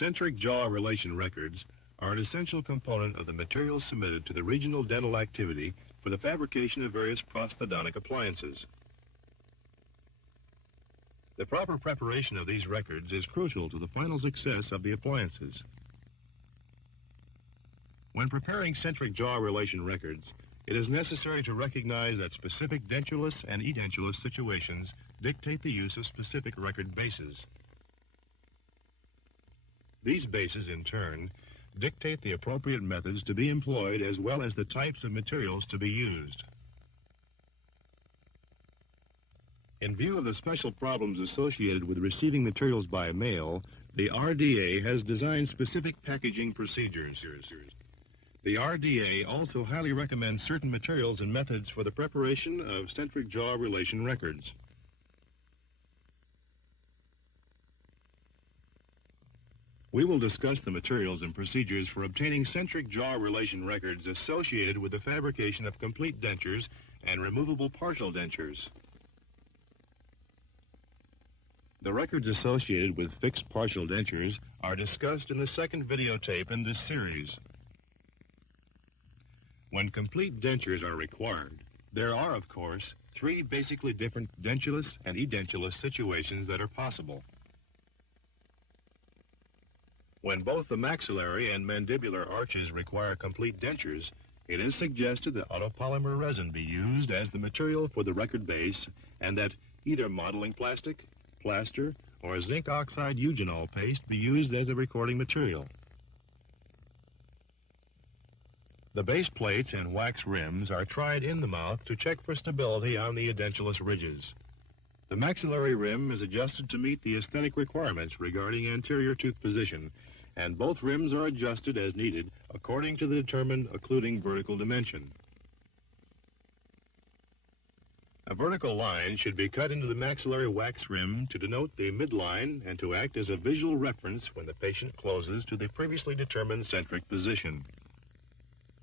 Centric jaw relation records are an essential component of the materials submitted to the regional dental activity for the fabrication of various prosthodontic appliances. The proper preparation of these records is crucial to the final success of the appliances. When preparing centric jaw relation records, it is necessary to recognize that specific dentulous and edentulous situations dictate the use of specific record bases. These bases, in turn, dictate the appropriate methods to be employed as well as the types of materials to be used. In view of the special problems associated with receiving materials by mail, the RDA has designed specific packaging procedures. The RDA also highly recommends certain materials and methods for the preparation of centric jaw relation records. We will discuss the materials and procedures for obtaining centric jaw relation records associated with the fabrication of complete dentures and removable partial dentures. The records associated with fixed partial dentures are discussed in the second videotape in this series. When complete dentures are required, there are, of course, three basically different dentulous and edentulous situations that are possible. When both the maxillary and mandibular arches require complete dentures, it is suggested that autopolymer resin be used as the material for the record base and that either modeling plastic, plaster, or zinc oxide eugenol paste be used as a recording material. The base plates and wax rims are tried in the mouth to check for stability on the edentulous ridges. The maxillary rim is adjusted to meet the aesthetic requirements regarding anterior tooth position, and both rims are adjusted as needed according to the determined occluding vertical dimension. A vertical line should be cut into the maxillary wax rim to denote the midline and to act as a visual reference when the patient closes to the previously determined centric position.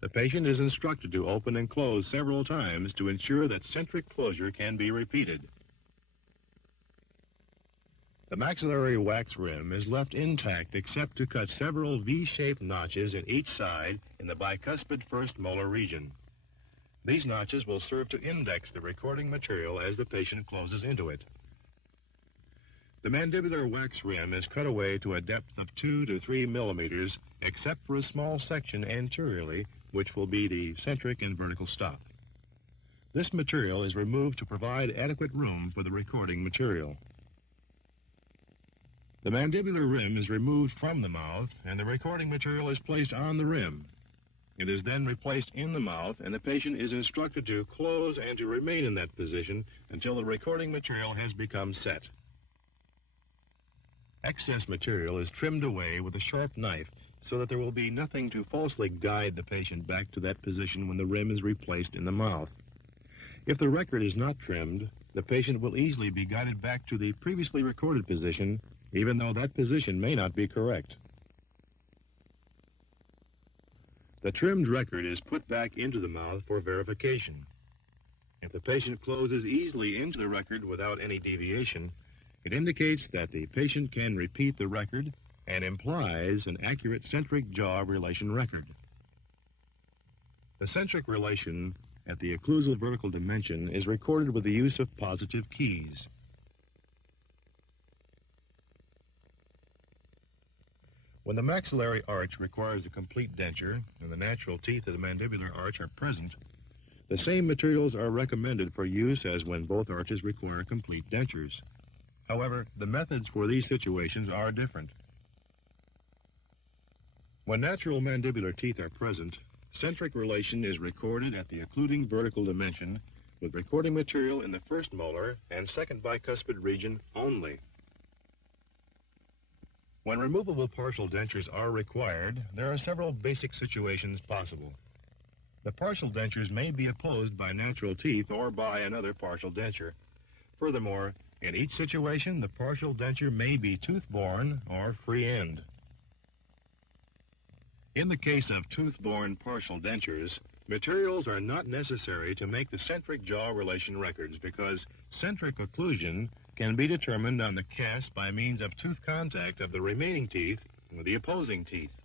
The patient is instructed to open and close several times to ensure that centric closure can be repeated. The maxillary wax rim is left intact except to cut several V-shaped notches in each side in the bicuspid first molar region. These notches will serve to index the recording material as the patient closes into it. The mandibular wax rim is cut away to a depth of 2 to 3 millimeters, except for a small section anteriorly, which will be the centric and vertical stop. This material is removed to provide adequate room for the recording material. The mandibular rim is removed from the mouth, and the recording material is placed on the rim. It is then replaced in the mouth, and the patient is instructed to close and to remain in that position until the recording material has become set. Excess material is trimmed away with a sharp knife so that there will be nothing to falsely guide the patient back to that position when the rim is replaced in the mouth. If the record is not trimmed, the patient will easily be guided back to the previously recorded position, even though that position may not be correct. The trimmed record is put back into the mouth for verification. If the patient closes easily into the record without any deviation, it indicates that the patient can repeat the record and implies an accurate centric jaw relation record. The centric relation at the occlusal vertical dimension is recorded with the use of positive keys. When the maxillary arch requires a complete denture and the natural teeth of the mandibular arch are present, the same materials are recommended for use as when both arches require complete dentures. However, the methods for these situations are different. When natural mandibular teeth are present, centric relation is recorded at the occluding vertical dimension with recording material in the first molar and second bicuspid region only. When removable partial dentures are required, there are several basic situations possible. The partial dentures may be opposed by natural teeth or by another partial denture. Furthermore, in each situation, the partial denture may be tooth-borne or free-end. In the case of tooth-borne partial dentures, materials are not necessary to make the centric jaw relation records because centric occlusion can be determined on the cast by means of tooth contact of the remaining teeth with the opposing teeth.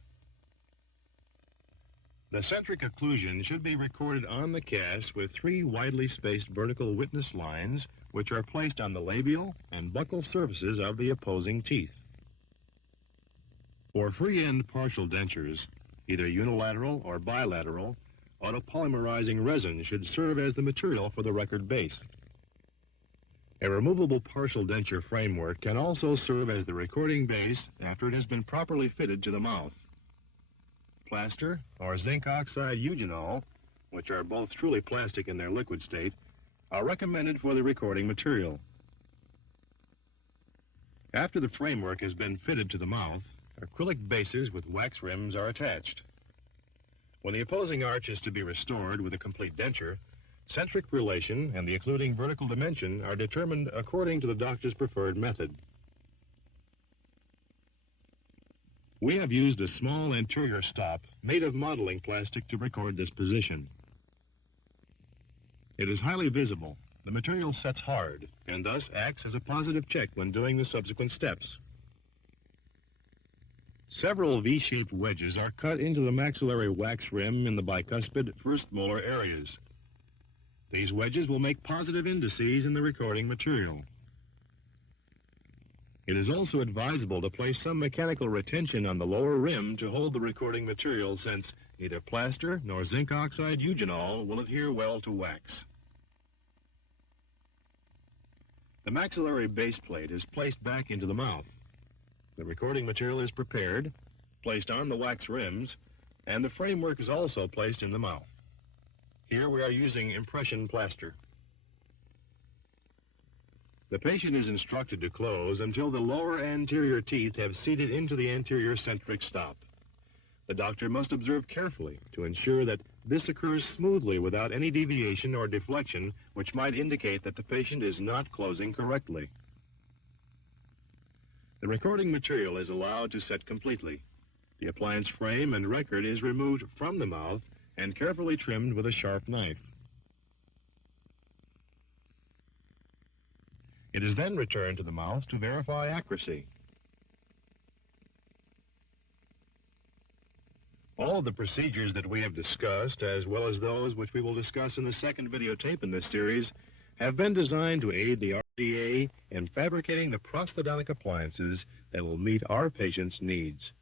The centric occlusion should be recorded on the cast with 3 widely spaced vertical witness lines which are placed on the labial and buccal surfaces of the opposing teeth. For free-end partial dentures, either unilateral or bilateral, autopolymerizing resin should serve as the material for the record base. A removable partial denture framework can also serve as the recording base after it has been properly fitted to the mouth. Plaster or zinc oxide eugenol, which are both truly plastic in their liquid state, are recommended for the recording material. After the framework has been fitted to the mouth, acrylic bases with wax rims are attached. When the opposing arch is to be restored with a complete denture, centric relation and the occluding vertical dimension are determined according to the doctor's preferred method. We have used a small anterior stop made of modeling plastic to record this position. It is highly visible. The material sets hard and thus acts as a positive check when doing the subsequent steps. Several V-shaped wedges are cut into the maxillary wax rim in the bicuspid first molar areas. These wedges will make positive indices in the recording material. It is also advisable to place some mechanical retention on the lower rim to hold the recording material since neither plaster nor zinc oxide eugenol will adhere well to wax. The maxillary base plate is placed back into the mouth. The recording material is prepared, placed on the wax rims, and the framework is also placed in the mouth. Here we are using impression plaster. The patient is instructed to close until the lower anterior teeth have seated into the anterior centric stop. The doctor must observe carefully to ensure that this occurs smoothly without any deviation or deflection which might indicate that the patient is not closing correctly. The recording material is allowed to set completely. The appliance frame and record is removed from the mouth and carefully trimmed with a sharp knife. It is then returned to the mouth to verify accuracy. All of the procedures that we have discussed, as well as those which we will discuss in the second videotape in this series, have been designed to aid the RDA in fabricating the prosthodontic appliances that will meet our patients' needs.